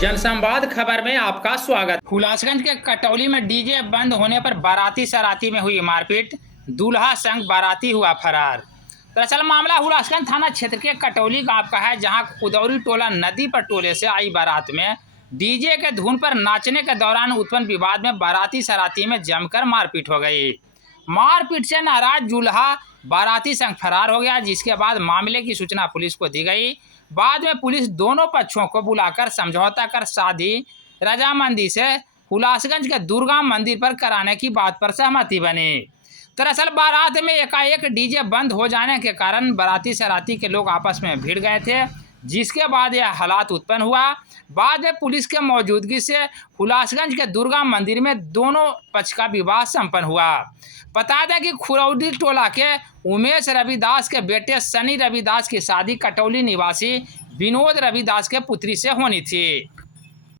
जनसंवाद खबर में आपका स्वागत। हुलासगंज के कटौली में डीजे बंद होने पर बाराती सराती में हुई मारपीट, दूल्हा संग बाराती हुआ फरार। दरअसल मामला हुलासगंज थाना क्षेत्र के कटौली गांव का है, जहां खुदौरी टोला नदी पर टोले से आई बारात में डीजे के धुन पर नाचने के दौरान उत्पन्न विवाद में बाराती सराती में जमकर मारपीट हो गई। मारपीट से नाराज दूल्हा बाराती संग फरार हो गया, जिसके बाद मामले की सूचना पुलिस को दी गई। बाद में पुलिस दोनों पक्षों को बुलाकर समझौता कर शादी रजामंदी से हुलासगंज के दुर्गा मंदिर पर कराने की बात पर सहमति बनी। दरअसल बारात में एकाएक डीजे बंद हो जाने के कारण बाराती सराती के लोग आपस में भिड़ गए थे, जिसके बाद यह हालात उत्पन्न हुआ। बाद में पुलिस के मौजूदगी से हुलासगंज के दुर्गा मंदिर में दोनों पक्ष का विवाह संपन्न हुआ। बता दें कि खुरौडी टोला के उमेश रविदास के बेटे सनी रविदास की शादी कटौली निवासी विनोद रविदास के पुत्री से होनी थी।